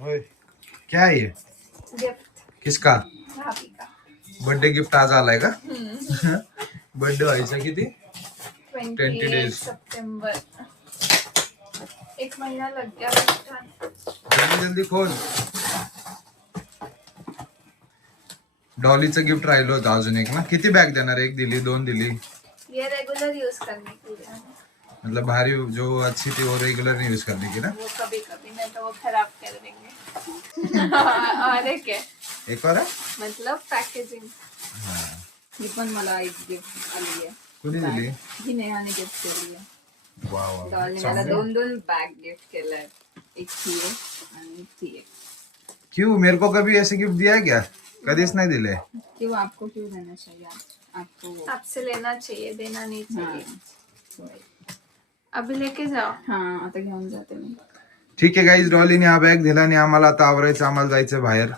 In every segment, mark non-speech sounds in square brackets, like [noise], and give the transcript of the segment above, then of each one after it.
क्या है ये? गिफ्ट किसका? बर्थडे गिफ्ट आज आलाय का? बर्थडे व्हायचा किती 20 ट्वेंटी days. सितंबर एक महीना लग गया जल्दी जल्दी खोल. डॉलीचं गिफ्ट राहिलं होतं अजून एक ना. किती बॅग देणार? एक दिली दोन दिली. ये रेगुलर यूज़ करने के लिए. मतलब भारी जो अच्छी थी वो रेगुलर नहीं यूज़ करने की ना. वो कभी कभी नहीं तो वो खराब कर देंगे. [laughs] और एक है। एक और? मतलब पैकेजिंग हा. ही पण मला एक गिफ्ट आली आहे कोणी दिली ही नेहाने गिफ्ट केली आहे वा वा डॉलने मला दोन दोन बॅग गिफ्ट केलंय एक ही। आहे आणि ती एक क्यों? मेरे को कभी ऐसे गिफ्ट दिया है क्या? कधीच नाही दिले? क्यों? आपको क्यों देना चाहिए? आपको आपसे लेना चाहिए देना नहीं हाँ। चाहिए अभी लेके जाओ। हाँ आता घेऊन जाते मी ठीक आहे गाईज डॉलीने हा बॅग दिला आणि आम्हाला आता आवरायचं आम्हाला जायचं बाहेर.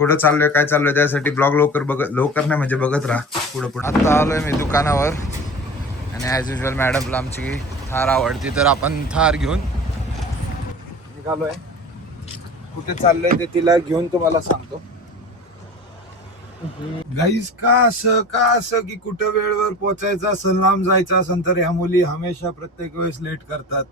कुठं चाललोय काय चाललोय त्यासाठी ब्लॉग लवकर बघ लवकर नाही म्हणजे बघत राहा. पुढं पुढं. आता आलोय मी दुकानावर. आणि ॲज युजल मॅडमला आमची थार आवडती तर आपण थार घेऊन निघालोय. कुठे चाललोय ते तिला घेऊन तुम्हाला सांगतो. गाईज का असं का असं की कुठं वेळेवर पोचायचं असेल लांब जायचं असेल तर ह्या मुली हमेशा प्रत्येक वेळेस लेट करतात.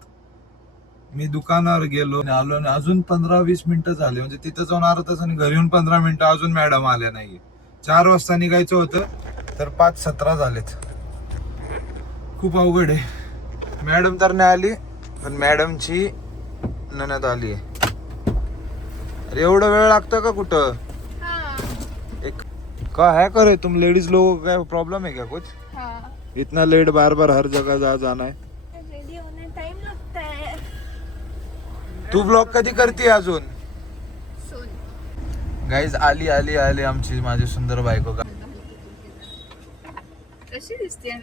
मी दुकानावर गेलो आणि आलो आणि अजून पंधरा वीस मिनिटं झाले. म्हणजे तिथं जाऊन अर्धा तास आणि घरी येऊन पंधरा मिनिटं अजून मॅडम आल्या नाहीये. चार वाजता निघायचं होतं तर पाच सतरा झालेत. खूप अवघड आहे. मॅडम तर नाही आली पण मॅडमची ननद आली आहे. अरे एवढं वेळ लागतं का कुठं? एक का है करे तुम लेडीज लोगों का प्रॉब्लम है क्या कुछ? हाँ. इतना लेट बार बार हर जगह जा जाना है रेडी होने टाइम लगता है तू ब्लॉग कधी करते अजून? गाईज आली आली आली आमची माझी सुंदर बायको. का कशी दिसते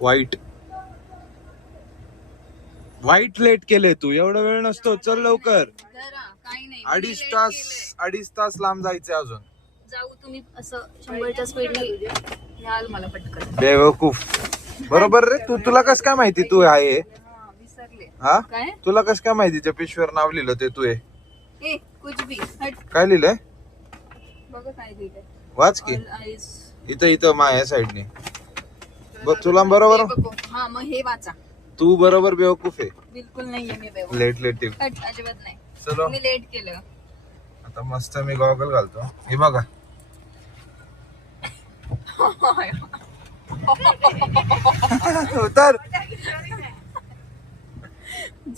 वाईट वाईट लेट केले तू. एवढा वेळ नसतो. चल लवकर. जरा काही नाही. अडीच तास अडीच तास लांब जायचे अजून. जाऊ तुम्ही असं शंभरच्या स्पीडने याल मला पटकन. बेवकूफ. बरोबर रे? तू तुला कस काय माहिती? तू आहे. हा हा? काय? तुला कस काय माहिती? त्या पिशवीवर नाव लिहिलं ते तू आहे ए कुछ भी हट. काय लिहिलंय? बघ काय लिहिलंय. वाच की. All eyes. इथं इथं माझ्या साईडने. बघ तुला बरोबर हे बघू. हा मग हे वाचा. तू बरोबर बेवकूफ आहे. बिलकुल नाहीये मी बेवकूफ. लेट लेट टिप हट अजिबात नाही. चलो. मी लेट केलं. आता मस्त मी गॉगल घालतो. हे बघा. [laughs] [laughs] तर [laughs]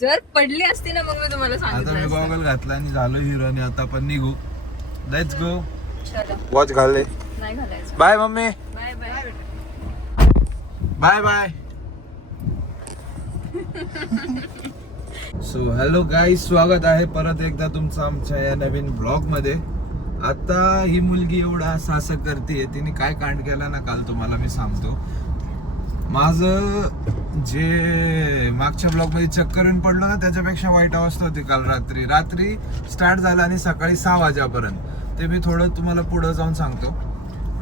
जर पडली असती ना मग मी तुम्हाला आता मी. गॉगल घातला आणि झालो हिरो आणि आता आपण निघू. लेट्स गो चला. वॉच घालले. नाही घालायचं. Bye mummy. Bye bye bye bye so hello guys स्वागत आहे परत एकदा तुमचं आमच्या या नवीन ब्लॉगमध्ये आता ही मुलगी एवढा सासक करते तिने काय कांड केला ना काल तुम्हाला मी सांगतो. माझं जे मागच्या ब्लॉकमध्ये चक्कर येऊन पडलो ना त्याच्यापेक्षा वाईट अवस्था होती काल रात्री. रात्री स्टार्ट झाला आणि सकाळी सहा वाजेपर्यंत. ते मी थोडं तुम्हाला पुढं जाऊन सांगतो.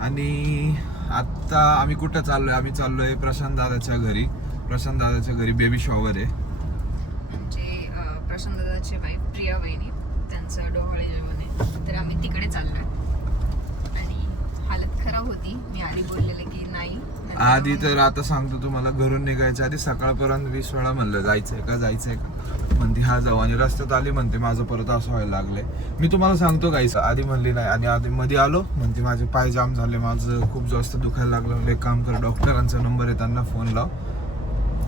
आणि आत्ता आम्ही कुठं चाललोय? आम्ही चाललोय प्रशांत दादाच्या घरी. प्रशांत दादाच्या घरी बेबी शॉवर आहे. म्हणजे प्रशांत दादाचे वाईफ प्रिया वहिनी त्यांचं डोहाळे जेवण आहे. तर आम्ही तिकडे चाललोय. आणि हालत खराब होती. मी आधी बोललेलं की नाही आधी तर आता सांगतो तुम्हाला घरून निघायच्या आधी सकाळपर्यंत वीस वेळा म्हणलं जायचंय का जायचंय का? म्हणते हा जाऊ. आणि रस्त्यात आली म्हणते माझं परत असं व्हायला लागलंय. मी तुम्हाला सांगतो गाईस आधी म्हणली नाही. आणि आधी मध्ये आलो म्हणते माझे पाय जाम झाले माझं खूप जास्त दुखायला लागलं म्हणलं, एक काम कर डॉक्टरांचा नंबर आहे त्यांना फोन लाव.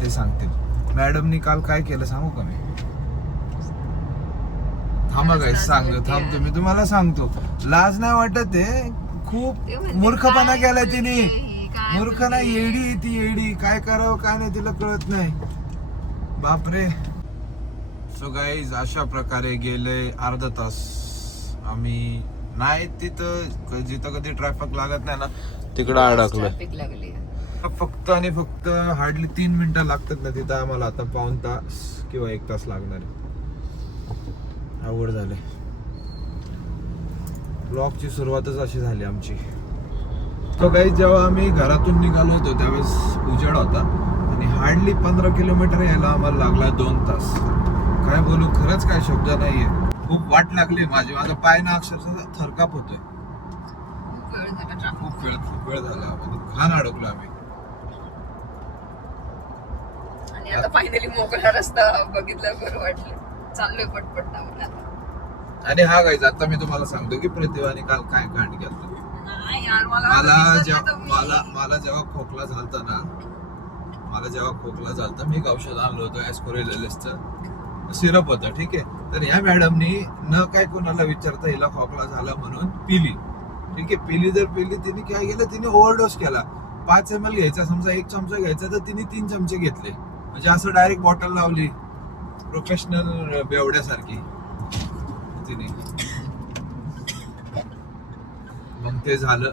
ते सांगतील. मॅडमनी काल काय केलं सांगू का मी? थांबा गाईस सांगतो थांबतो मी तुम्हाला सांगतो. लाज नाही वाटत खूप ते म्हणते, मूर्खपणा काय केलाय तिने. काय मूर्ख नाही? येडी आहे ती येडी. काय करावं काय नाही तिला कळत नाही. बापरे. सो गाईज अशा प्रकारे गेले अर्धा तास. आम्ही नाही तिथं जिथं कधी ट्रॅफिक लागत नाही ना तिकडं ट्रॅफिक लागली. फक्त आणि फक्त हार्डली तीन मिनिटं लागतात ना तिथं आम्हाला. आता पाऊन तास किंवा एक तास लागणार आहे. अवघड झाले ब्लॉगची सुरुवातच अशी झाली आमची. तो काही जेव्हा आम्ही घरातून निघालो होतो त्यावेळेस उजेड होता. आणि हार्डली पंधरा किलोमीटर यायला आम्हाला लागला दोन तास. काय बोलू खरंच काय शब्द नाहीये. खूप वाट लागली. माझी माझा पाय ना अक्षरशः थरकाप होतोय. खूप वेळ. खूप वेळ झाला घाण अडकलो आम्ही. आणि आता फायनली मोकळा रस्ता बघितलं बरं वाटलं. चाललोय पटपट आणि हा गाईज आता मी तुम्हाला सांगतो की प्रतिभाने काल काय कांड केलं. मला जेव्हा. मला मला जेव्हा खोकला झालता ना मला जेव्हा खोकला झालता मी एक औषध आणलं होतं ॲस्कोरेलिसचं सिरप होतं ठीक आहे. तर या मॅडमनी न काय कोणाला विचारता हिला खोकला झाला म्हणून पिली. ठीक आहे पिली जर पिली तिने काय केलं? तिने ओव्हरडोस केला. पाच एम एल घ्यायचा समजा एक चमचा घ्यायचा तर तिने तीन चमचे घेतले. म्हणजे असं डायरेक्ट बॉटल लावली. प्रोफेशनल बेवड्यासारखी. तिने. ते झालं.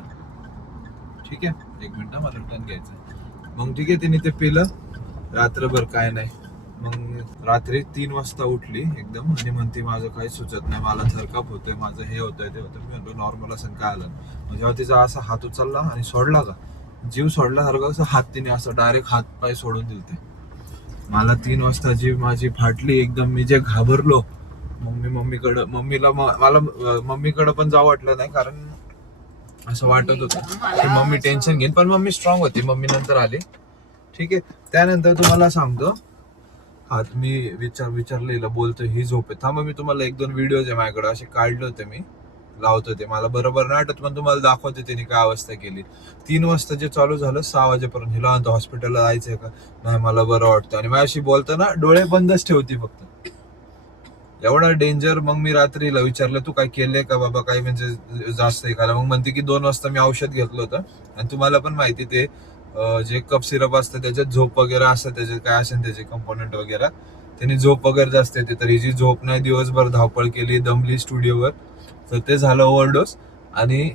ठीक आहे? एक मिनिट मला टर्न घ्यायचं मग ठीक आहे तिने ते पिलं. रात्रभर काय नाही. मग रात्री तीन वाजता उठली एकदम आणि म्हणते माझं काही सुचत नाही. मला थरकाप होतोय माझं हे होतंय ते होतं मी म्हणतो नॉर्मल असं काय आलं मग जेव्हा तिचा असा हात उचलला आणि सोडला का जीव सोडल्यासारखं असं हात तिने असं डायरेक्ट हात पाय सोडून दिलते. मला तीन वाजता जीव माझी फाटली एकदम मी जे घाबरलो मम्मी मम्मीकडं मम्मीला म- मला मम्मीकडं पण जावं वाटलं नाही कारण असं वाटत होतं. की मम्मी टेन्शन घेईन. पण मम्मी स्ट्रॉंग होती. मम्मी नंतर आली. ठीक आहे. त्यानंतर तुम्हाला सांगतो. हा मी विचार विचारलेलं बोलतो ही झोप आहे. थांबा मी तुम्हाला एक दोन व्हिडिओ आहे माझ्याकडे. असे काढले होते मी. लावत होते. मला बरोबर नाही आठवत पण तुम्हाला दाखवते त्यांनी काय अवस्था केली. तीन वाजता जे चालू झालं सहा वाजेपर्यंत. हिला म्हणतो हॉस्पिटलला जायचंय का? नाही मला बरं वाटतं. आणि माझ्याशी बोलताना डोळे बंदच ठेवती फक्त. एवढा डेंजर मग मी रात्रीला विचारलं तू काय केलंय का बाबा? काही म्हणजे जास्त आहे मग म्हणते की दोन वाजता मी औषध घेतलं होतं आणि तुम्हाला पण माहिती ते जे कप सिरप असतं त्याच्यात झोप वगैरे असतं त्याच्यात काय असेल त्याचे कंपोनेंट वगैरे. त्यांनी झोप वगैरे जास्त येते तर हिची झोप नाही दिवसभर धावपळ केली दमली स्टुडिओवर तर ते झालं ओव्हरडोस आणि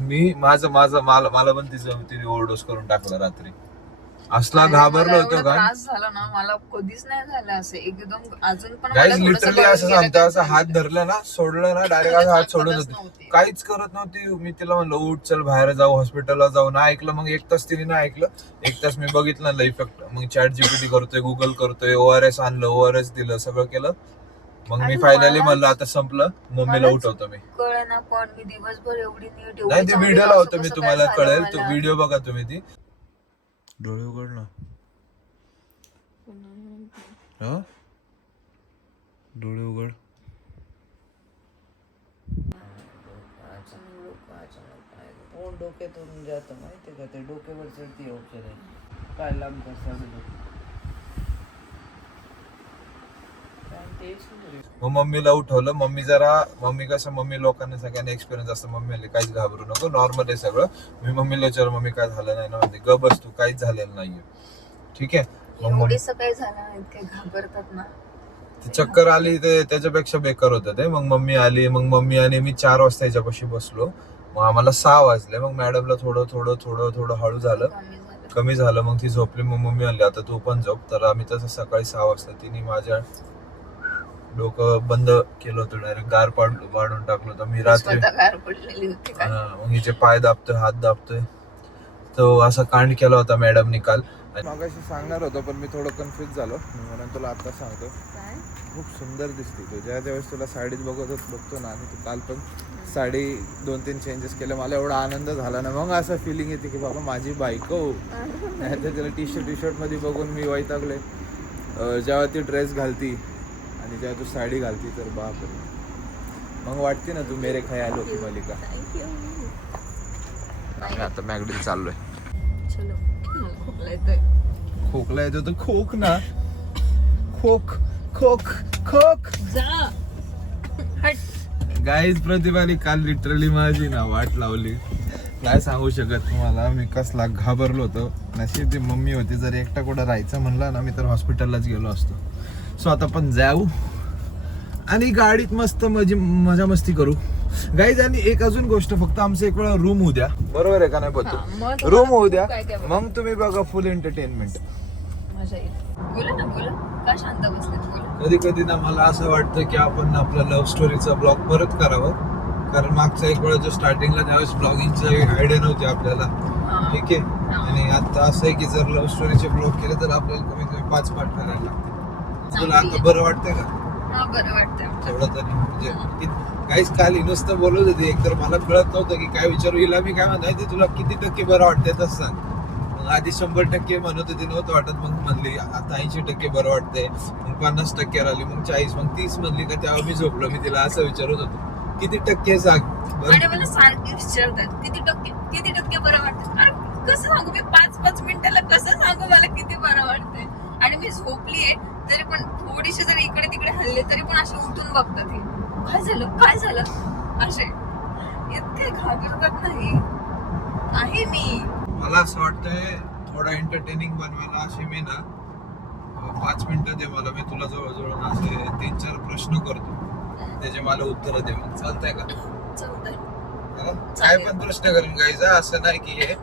मी माझं माझं मला मला पण तिचं तिने ओव्हरडोस करून टाकलं रात्री. असला घाबरलो होतो का? त्रास झाला ना मला कधीच नाही झालं असं. एकदम अजून पण मला गाईज थोडंसं लिटरली गळून असं गेलं असं हात. धरलं ना सोडलं ना डायरेक्ट असं हात [laughs] सोडून हात. काहीच करत नव्हती. मी तिला म्हणलं उठ चल बाहेर जाऊ हॉस्पिटलला जाऊ. ना ऐकलं मग एक तास तिने नाही ऐकलं. एक तास मी बघितलं ना इफेक्ट मग चॅट जीपीटी करतोय गुगल करतोय ओआर एस आणलं ओआर एस दिलं सगळं केलं. मग मी आणि फायनली मला- म्हणलं आता संपलं मम्मीला मलाच- उठवतो मी. कळेना पण मी दिवसभर एवढी नीट एवढी नाही ते चांगली व्हिडिओ असं लावतो मी कसं तुम्हाला झालं कळेल तो मला? व्हिडिओ बघा तुम्ही ती. डोळे उघड ना हा? डोळे उघड कोण डोक्यातून जातं माहिती का? ते डोक्यावर चढती औषध. आहे काय लांब कसं मग मम्मीला उठवलं. मम्मी जरा मम्मी कसं मम्मी लोकांना सगळ्यांना एक्सपिरियन्स असतं. मम्मी म्हणली काहीच घाबरू नको. नॉर्मल आहे सगळं. मी मम्मीला विचारलं मम्मी काय झालं नाही? ना म्हणते ग बस तू काहीच झालेलं नाहीये. ठीक आहे. मग मम्मी एवढी सकाळी झालं नाही इतके घाबरतात ना. ती चक्कर आली ते त्याच्यापेक्षा बेकार होतं ते. मग मम्मी आली मग मम्मी आणि मी चार वाजता याच्यापाशी बसलो. मग आम्हाला सहा वाजले. मग मॅडमला थोडं थोडं थोडं थोडं हळू झालं. कमी झालं. मग ती झोपली. मग मम्मी म्हणली आता तू पण झोप. तर आम्ही तसं सकाळी सहा वाजता तिने माझ्या डोकं बंद केलं होतं डायरेक्ट गार पाड पाडून टाकलं होतं. मी रात्री स्वतः गार पडलेली होती काय मग हिचे पाय दाबतोय हात दाबतोय. तो असा कांड केला होता मॅडमनी काल. मागाशी सांगणार होतो पण मी थोडं कन्फ्युज झालो. म्हणून तुला आता सांगतो. काय? खूप सुंदर दिसते तू. ज्या त्यावेळेस तुला साडीत बघतच बघतो ना आणि तू काल पण साडी दोन तीन चेंजेस केले मला एवढा आनंद झाला ना. मग असं फिलिंग येते की बाबा माझी बायको. नाही तर तिला टी शर्ट टी शर्टमध्ये बघून मी वैतागले. जेव्हा ती ड्रेस घालती आणि जेव्हा तू साडी घालती तर बाप मग वाटते ना तू मेरे खयालो की मालिका आम्ही आता मॅगडील चाललोय. खोकला येतो तर खोक ना. खोक खोक खोक. जा. गाईज प्रतिभाने काल लिटरली माझी ना वाट लावली. काय सांगू शकत तुम्हाला? मी कसला घाबरलो होतो. नशीब ती मम्मी होती जर एकटा कुठं राहायचं म्हणलं ना मी तर हॉस्पिटललाच गेलो असतो. सो आता पण जाऊ आणि गाडीत मस्त मजी मजा मस्ती करू. गाईज आणि एक अजून गोष्ट फक्त आमचं एक वेळा रूम होऊ द्या. बरोबर आहे का नाही बघतो रूम होऊ द्या. मग तुम्ही बघा फुल एंटरटेनमेंट कधी कधी ना मला असं वाटतं की आपण आपला लव्ह स्टोरीचा ब्लॉग परत करावं. कारण मागचा एक वेळा जो स्टार्टिंगला त्यावेळेस ब्लॉगिंगची आयडिया नव्हती आपल्याला. ठीक आहे? आणि आता असं आहे की जर लव्ह स्टोरीचे ब्लॉग केले तर आपल्याला कमीत कमी पाच पाठ करायला लागतील. तुला आता बरं वाटतंय का? हा बरं वाटतं तेवढं तरी म्हणजे काहीच काल ही नुसतं बोलत होती. एकतर मला कळत नव्हतं की काय विचारू. हिला मी काय म्हणताय तुला किती टक्के बरं वाटतंय तसं सांग. मग आधी शंभर टक्के म्हणत होती नव्हतं वाटत. मग म्हणली आता ऐंशी टक्के बरं वाटतंय. मग पन्नास टक्के आली मग चाळीस मग तीस म्हणली का तेव्हा मी झोपलो. मी तिला असं विचारत होतो. किती टक्के सांग. बरं. आणि मला सारखे विचारतात किती टक्के किती टक्के बरं वाटतं अरे कसं सांगू? मी पाच पाच मिनिटाला कसं सांगू? मला किती बरं वाटतंय? आणि मी झोपलीये. तरी पण थोडीशी जरी इकडे तिकडे हल्ले तरी पण असे उठून बघतात हे. काय झालं? काय झालं? असे. इतके घाबरतात नाही आहे मी. मला असं वाटतंय थोडा एंटरटेनिंग बनवायला अशी मी ना पाच मिनिटं दे मला. मी तुला जवळजवळ असे तीन चार प्रश्न करतो. त्याचे मला उत्तर दे. मग चालतंय. का? काय पण प्रश्न करून घ्यायचा असं नाही की हे.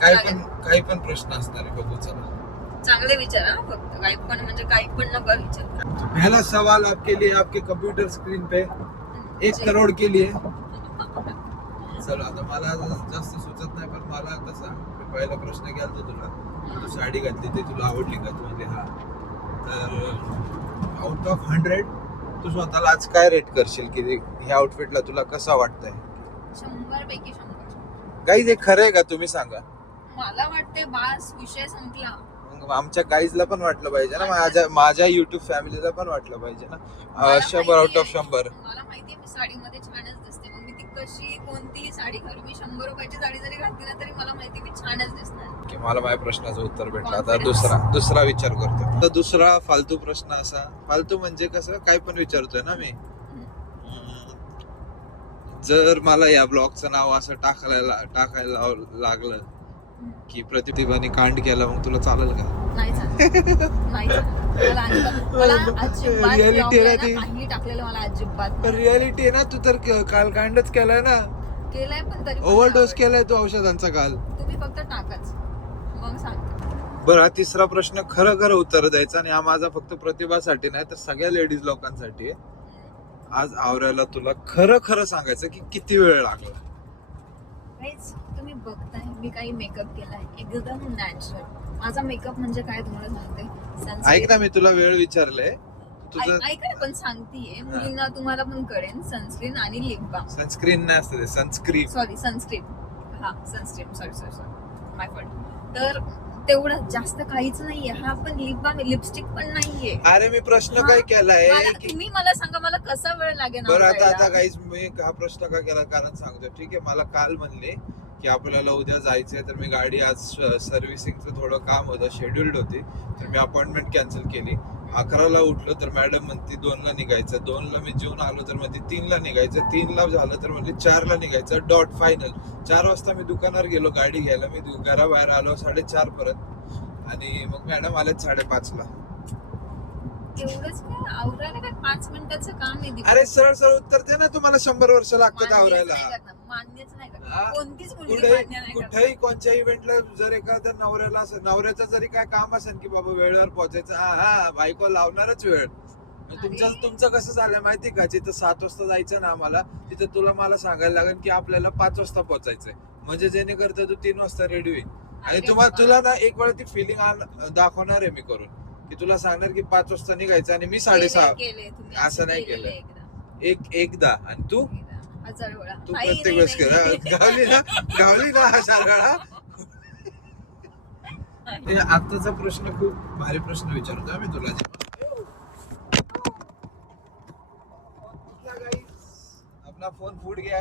काय पण काही पण प्रश्न असणार आहे. बघू चला. चांगले विचार हा फक्त. काही पण म्हणजे काही पण नका विचार. पहला सवाल आपके लिए आपके कंप्यूटर स्क्रीन पे एक करोड के लिए। [laughs] चलो आता मला जास्त सुचत नाही पण मला तसा मी पहिला प्रश्न केला होता तुला. तू साडी घातली ती तुला आवडली का तू म्हणजे हा. तर आउट ऑफ हंड्रेड तू स्वतःला आज काय रेट करशील? की ह्या आउटफिटला तुला कसा वाटतंय? शंभर. पैकी शंभर काही आहे का? तुम्ही सांगा. मला वाटते बास विषय संपला. मग आमच्या गाईजला पण वाटलं पाहिजे ना. माझ्या माझ्या युट्यूब फॅमिलीला पण वाटलं पाहिजे ना. शंभर आउट ऑफ शंभर. मला माहितीये मी साडीमध्ये छानच दिसते. मग मी ती कशी कोणतीही साडी घालू? मी शंभर रुपयाची साडी जरी घातली ना तरी मला माहिती मी छानच दिसणार. की मला माझ्या प्रश्नाचं उत्तर भेटलं. आता. दुसरा दुसरा विचार करतो. आता दुसरा फालतू प्रश्न असा. फालतू म्हणजे कसं काय पण विचारतोय ना मी. जर मला या ब्लॉगचं नाव असं टाकायला टाकायला लागलं की प्रतिभाने कांड केला मग तुला चालेल का? नाही चालत नाही चालत. मला अजिबात मला [laughs] अजिबात Reality आहे ना ती. ना काही टाकलेलं मला अजिबात नाही. रियालिटी आहे ना तू तर क- काल कांडच केलाय ना. केलंय पण तरी पण ओव्हरडोस नाही केलाय तू औषधांचा काल. आवडत. तुम्ही फक्त टाकाच. मग सांगते. बरं हा तिसरा प्रश्न खरं खरं उत्तर द्यायचा आणि हा माझा फक्त प्रतिभासाठी नाही तर सगळ्या लेडीज लोकांसाठी आहे. आज आवरायला तुला खरं खरं सांगायचं की किती वेळ लागला? तुम्ही बघताय मी काही मेकअप केलाय. एकदम नॅचरल माझा मेकअप म्हणजे काय तुम्हाला सांगते. ऐक ना मी तुला वेळ ऐ- ऐका पण सांगतीये. मुलींना तुम्हाला पण कळेल सनस्क्रीन आणि लिप बाम सनस्क्रीन नाही असते सनस्क्रीन सॉरी सनस्क्रीन हा sunscreen sorry sorry sorry my fault तर तेवढं जास्त काहीच नाहीये. हा पण लिप बाम लिपस्टिक पण नाहीये. अरे मी प्रश्न काय केलाय? तुम्ही मला सांगा मला कसा वेळ लागेल बरं आता आता काहीच मी हा प्रश्न का केला? कारण सांगतो ठीक आहे मला काल म्हणले की आपल्याला उद्या जायचंय तर मी गाडी आज सर्व्हिसिंगचं थोडं काम होतं शेड्युल्ड होती. तर मी अपॉइंटमेंट कॅन्सल केली. अकराला उठलो तर मॅडम म्हणते दोनला निघायचं. दोनला मी जेवून आलो तर म्हणते तीनला निघायचं. तीनला झालं तर म्हणजे चारला निघायचं. डॉट फायनल चार वाजता मी दुकानावर गेलो गाडी घ्यायला. मी घराबाहेर आलो साडेचार परत. आणि मग मॅडम आले साडेपाचला. अरे सरळ सरळ उत्तर दे ना तुम्हाला. शंभर वर्ष लागतात आवरायला. मान्यच नाही? करणार कोणतीच मुलगी कुठेही मान्य नाही करणार कुठेही कोणत्या इव्हेंटला जर एखाद्या नवऱ्याला असं नवऱ्याचं जरी काय काम असेल की बाबा वेळेवर पोहोचायचं हा हा बायको लावणारच वेळ तुमचं अरे. तुमचं कसं झालं माहिती का जिथं सात वाजता जायचं ना आम्हाला तिथं तुला मला सांगायला लागेल की आपल्याला पाच वाजता पोहोचायचंय म्हणजे जेणे करता तू तीन वाजता रेडी होईल आणि अरे तुम्हाला. तुला ना एक वेळ ती फिलिंग दाखवणार आहे मी करून की तुला सांगणार की पाच वाजता निघायचं आणि मी साडेसहा केले- केले तुम्ही असं असं नाही केलेलं केलं. एकदा. एक एकदा आणि तू तू प्रत्येक नाही, वेळेस नाही. गावली ना गावली ना हजार वेळा ते आताचा प्रश्न खूप भारी प्रश्न विचारतो मी तुला. आपला फोन फूड घ्या.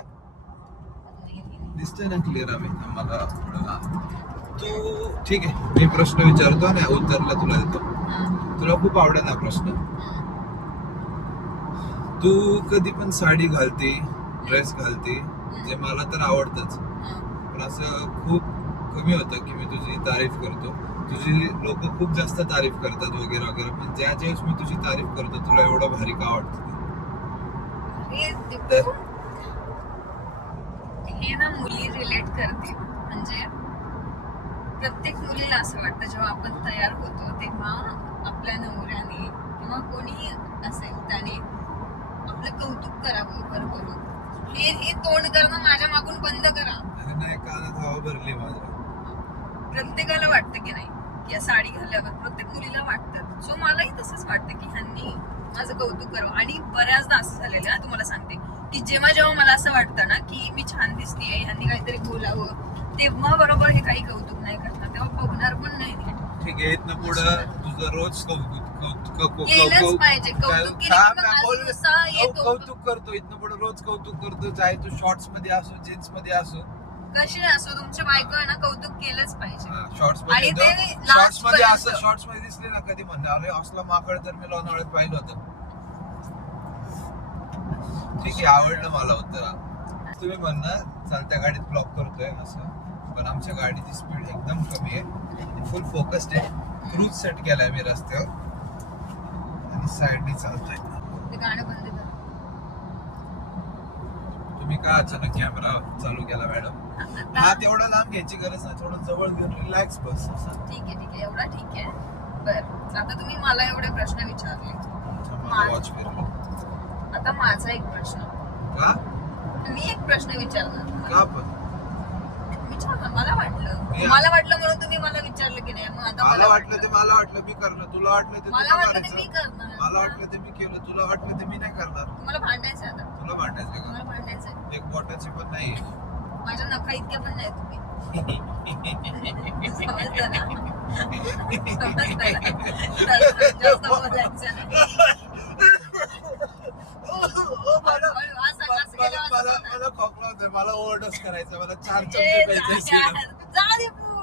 दिसतोय ना क्लिअर आम्ही. मला थोडं हा. तू ठीक आहे. मी प्रश्न विचारतो आणि उत्तरला तुला देतो. हा, तुला खूप आवडेल हा प्रश्न. हा. तू कधी पण साडी घालते. ड्रेस घालते जे मला तर आवडतच. पण असं खूप कमी होतं की मी तुझी तारीफ करतो. तुझी लोक खूप जास्त तारीफ करतात वगैरे वगैरे पण ज्या ज्यावेळेस मी तुझी तारीफ करतो तुला एवढं भारी का वाटतं? हे ना मुली रिलेट करते. म्हणजे प्रत्येक मुलीला असं वाटतं जेव्हा आपण तयार होतो तेव्हा आपल्या नवऱ्याने किंवा कोणी असेल त्याने आपलं कौतुक करावं भरभरून हे हे तोंड करणं माझ्या मागून बंद करा. अरे नाही कानात हवा भरली माझ्या. प्रत्येकाला वाटतं की नाही की या साडी घातल्यावर प्रत्येक मुलीला वाटतं. सो मलाही तसंच वाटतं की ह्यांनी माझं कौतुक करावं. आणि बऱ्याचदा असं झालेलं आहे, तुम्हाला सांगते की जेव्हा जेव्हा मला असं वाटतं ना की मी छान दिसतेय ह्यांनी काहीतरी बोलावं तेव्हा बरोबर हे काही कौतुक नाही करणार. तेव्हा बघणार पण नाही. ठीक आहे इथनं पुढं तुझं रोज कौतुक. केलंच पाहिजे. कौतुक केलं की. उत्साह येतो. कौतुक करतो. इथनं पुढे रोज कौतुक करतो. चाहे तू शॉर्ट्समध्ये असो जीन्समध्ये असो. कशी असो तुमच्या बायको आहे ना कौतुक केलंच पाहिजे. शॉर्ट्स आणि मध्ये ते शॉर्ट्स last मध्ये पर्यंत. असं शॉर्ट्समध्ये दिसले ना कधी म्हणणे अरे असला माकड तर मी लोणावळ्यात पाहिलं होतं. ठीक आहे आवडलं मला उत्तर. तुम्ही म्हणणार चालत्या गाडीत ब्लॉक करतोय असं. पण आमच्या गाडीची स्पीड एकदम कमी आहे. फुल फोकस्ड आहे. क्रूज सेट केलाय मी रस्त्यावर. साईडनी चालतोय. ते गाणं बंद कर. तुम्ही का अचानक कॅमेरा चालू केला मॅडम हा तेवढा लांब घ्यायची गरज नाही. थोडं जवळ घेऊन रिलॅक्स बस ठीक आहे ठीक आहे. एवढा ठीक आहे. बर. आता तुम्ही मला एवढे प्रश्न विचारले. आता माझा एक प्रश्न. का? मी एक प्रश्न विचारणार. का पण? विचारणार? मला वाटलं मला वाटलं म्हणून तुम्ही मला विचारलं की नाही. मग आता मला वाटलं ते मला वाटलं मी करणार. तुला वाटलं ते मला तुला वाटलं ते मी करायचं करणार. मला वाटलं ते मी केलं. तुला वाटलं ते मी नाही करणार. तुम्हाला भांडायचं आहे आता. तुला भांडायचं तुम्हाला का? भांडायचं आहे. एक बोटाची पण नाही. माझ्या नखा इतक्या पण नाही तुम्ही. [laughs] समजलं ना. समजलं ना जास्त बोलायचं नाही मला मला- असं मला होणार. मला खोकला होतोय. मला ओव्हरडोस करायचा मला चार [laughs] ए, चमचे प्यायचे यार. सिरप जा रे पू.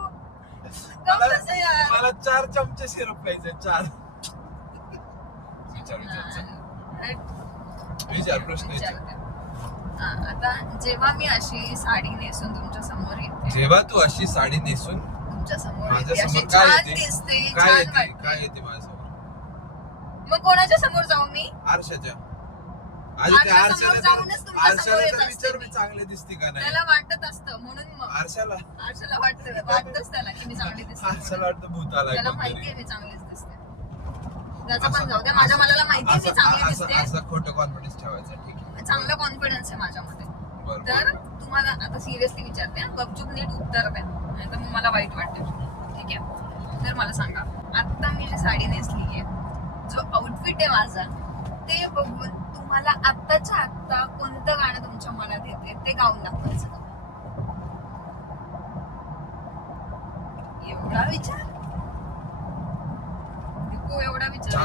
गप्प मला बस यार. मला चार चमचे सिरप प्यायचे चार. विचार विचार चल. विचार प्रश्न विचार. हा, आता जेव्हा मी अशी साडी नेसून तुमच्यासमोर येते जेव्हा तू अशी साडी नेसून तुमच्यासमोर येते अशी काय छान येते? दिसते काय छान येते? काय वाटते येते माझ्यासमोर? मग कोणाच्या समोर जाऊ मी? आरशाच्या. आधी त्या आरशासमोर आरशाला जाऊनच तर- तुमच्यासमोर आरशाला येत तर असते विचार मी. मी. चांगले दिसते का नाही? त्याला वाटत असतं म्हणून मग. आरशाला? आरशाला वाटतं वाटतच त्याला की मी चांगली दिसते आरशाला म्हणून. वाटतं भूत आलाय त्याला कोणतरी. माहिती आहे मी चांगलीच दिसते. त्याचं असं- पण जाऊ द्या माझ्या मनाला माहिती आहे मी असं- चांगली असं- दिसते. असं खोटं कॉन्फिडन्स ठेवायचं ठीक आहे. चांगला कॉन्फिडन्स आहे माझ्यामध्ये. बरं, तर बरं. तुम्हाला आता सिरियसली विचारते हा, गपचूप नीट उत्तर द्या. नाही तर मग मला वाईट वाटेल ठीक आहे. तर मला सांगा. आता मी जी साडी नेसली आहे जो आउटफिट आहे माझा ते बघून तुम्हाला आत्ताच्या आत्ता कोणतं गाणं तुमच्या मनात येते ते गाऊन दाखवायचं. एवढा विचार. एवढा विचार.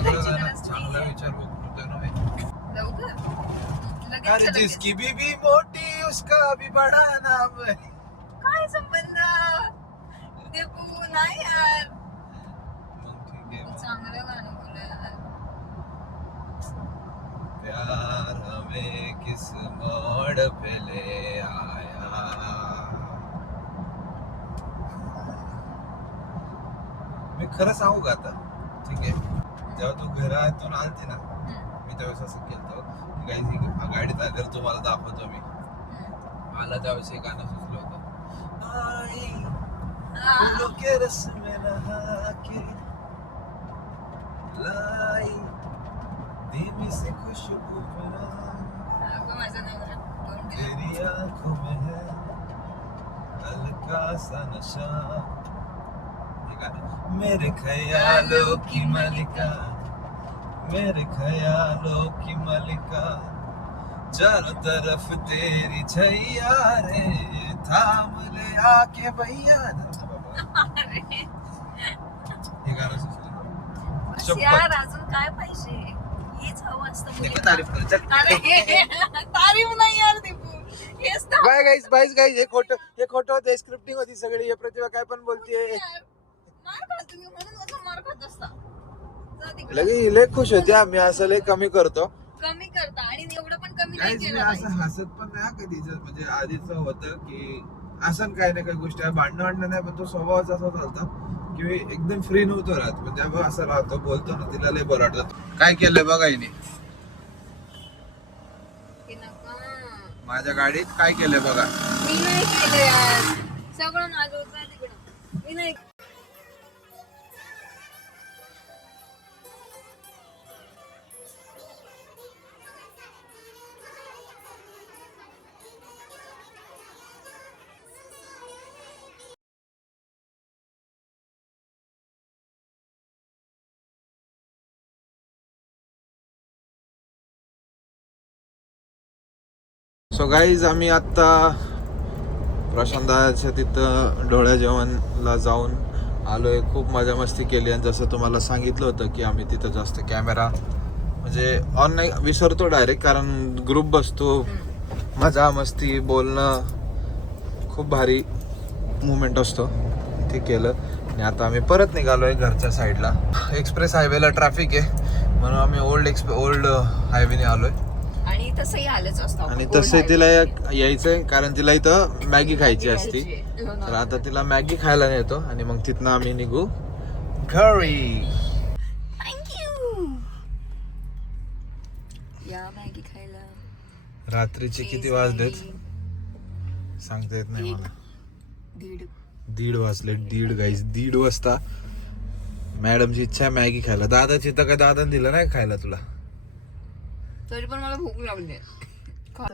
अरे. जिसकी बीबी मोटी उसका भी बड़ा नाम है. काय संबंध? बघू नाही यार. चांगलं गाणं बोला यार प्यार हमें किस मोड़ पे ले आया? मी खरं सांगू का आता? ठीक आहे. जेव्हा तू घरातून आलती ना मी त्यावेळेस असं केलं काही गाडीत आल्यावर तुम्हाला दाखवतो मी. आला त्यावेळेस हे गाणं सुचलं होतं. के रस में के लाई. धीमी सी खुशबू बना अगं, माझा नवरा तेरी आँखों में है हल्का सा नशा मेरे ख्यालों की मलिका मेरे ख्यालों की मलिका चारों तरफ़ तेरी छैया रे थाम ले आके भैया। हे गाणं सुचलं बस शपथ. यार अजून काय पाहिजे हवं असतं देखो मुलींना. तारीफ कर, चल. अरे तारीफ नाही यार दीपू हेच तर बाय गाईज बाईज गाईज हे खोटं हे खोटं होतं स्क्रिप्टिंग होती सगळी हे प्रतिभा काय पण बोलतीये यार, मार खात तुम्ही म्हणून असं मार खात असता जा तिकडे. लगे लय खुश होते आम्ही असं लय कमी करतो कमी करता आणि एवढं पण कमी नाही काहीच असं पाहिजे. हसत पण नाही हा कधी जर म्हणजे आधीच होतं की असं काही ना काही गोष्टी आहे भांडणं वाढणं नाही पण तो स्वभावच असा झालता की एकदम फ्री नव्हतो राहत म्हणजे आपण असं राहतो बोलतो ना तिला लय बरं वाटतं काय केलंय बघा हिने की नका. माझ्या गाडीत काय केलंय बघा. मी नाही केलं यार सगळं माझं होतं तिकडं. मी नाही सो गाईज आम्ही आत्ता प्रशांताच्या तिथं डोळ्या जेवणला जाऊन आलोय. खूप मजा मस्ती केली आणि जसं तुम्हाला सांगितलं होतं की आम्ही तिथं जास्त कॅमेरा म्हणजे ऑन नाही विसरतो डायरेक्ट कारण ग्रुप बसतो. मजा मस्ती बोलणं खूप भारी मुवमेंट असतो. ते केलं. आणि आता आम्ही परत निघालोय घरच्या साईडला एक्सप्रेस हायवेला ट्रॅफिक आहे. म्हणून आम्ही ओल्ड एक्सप्रे ओल्ड हायवेने आलोय. आणि तसंही आलंच असतं आणि तसे तिला यायचंय कारण तिला इथं मॅगी खायची असती. हो. तर आता तिला मॅगी खायला नेतो आणि मग तिथनं आम्ही निघू घरी. Thank you. या मॅगी खायला. रात्रीचे किती वाजलेत. सांगता येत नाही. मला. दीड. दीड वाजले दीड गाईस दीड वाजता. मॅडमची इच्छा आहे मॅगी खायला. दादाची तर काय दादा दिलं नाही खायला तुला. तरी पण मला भूक लागली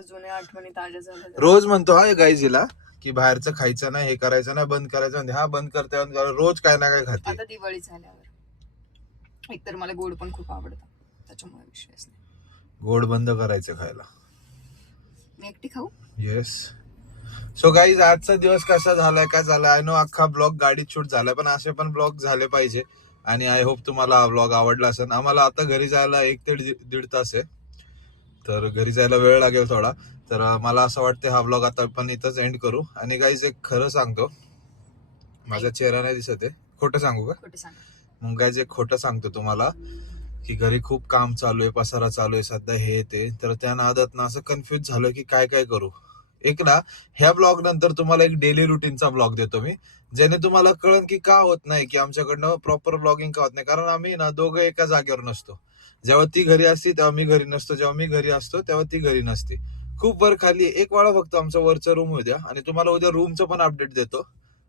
जुन्या आठवणी ताज्या झाल्या रोज म्हणतो हा गाईज हिला की बाहेरचं खायचं नाही हे करायचं नाही बंद करायचं नाही. हा बंद करते बंद. रोज काय ना काय खाते. आता दिवाळी झाल्यावर. एकतर मला गोड पण खूप आवडतं. त्याच्यामुळे विश्वास नाही. गोड बंद करायचं खायला. मी एकटी खाऊ? येस सो गाईज आजचा दिवस कसा झालाय काय झालाय? आय नो अख्खा ब्लॉग गाडीत शूट झालाय पण असे पण ब्लॉग झाले पाहिजे. आणि आय होप तुम्हाला हा ब्लॉग आवडला असेल. आम्हाला आता घरी जायला एक ते दीड दीड तास आहे. तर घरी जायला वेळ लागेल थोडा. तर मला असं वाटतं हा ब्लॉग आता आपण इथंच एंड करू. आणि गाईज एक खरं सांगतो. माझा चेहरा नाही दिसत आहे. खोटं सांगू का? मग काय जे खोटं सांगतो तुम्हाला की घरी खूप काम चालू आहे पसारा चालू आहे सध्या हे ते. तर त्या नादात ना असं कन्फ्युज झालं की काय काय करू? एक ना ह्या ब्लॉग नंतर तुम्हाला एक डेली रुटीनचा ब्लॉग देतो मी. ज्याने तुम्हाला कळन की का होत नाही की आमच्याकडनं प्रॉपर ब्लॉगिंग का होत नाही. कारण आम्ही ना दोघं एका जागेवर नसतो. जेव्हा ती घरी असती तेव्हा मी घरी नसतो. जेव्हा मी घरी असतो तेव्हा ती घरी नसते. खूप वर खाली. एक वेळा फक्त आमचा वरचा रूम उद्या. आणि तुम्हाला उद्या रूमचं पण अपडेट देतो.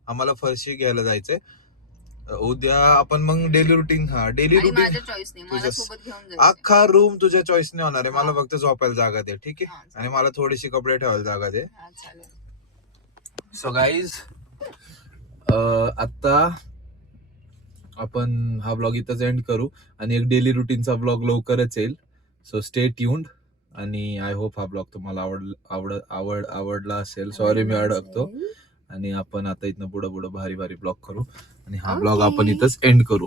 आम्हाला फरशी घ्यायला जायचंय. उद्या आपण मग डेली रुटीन हा डेली रुटीन अख्खा रूम तुझ्या चॉईसने होणार आहे. मला. फक्त झोपायला जागा दे ठीक आहे? आणि मला थोडीशी कपडे ठेवायला जागा दे. हा, सो गाईज आता आपण हा ब्लॉग इथंच एंड करू. आणि एक डेली रुटीनचा ब्लॉग लवकरच येईल. सो स्टे ट्यून्ड आणि आय होप हा ब्लॉग तुम्हाला आवड आवड आवड आवडला असेल. सॉरी मी अडकतो. आणि आपण आता इथनं पुढं पुढं भारी भारी ब्लॉग करू. आणि हा ब्लॉग आपण. इथंच एंड करू.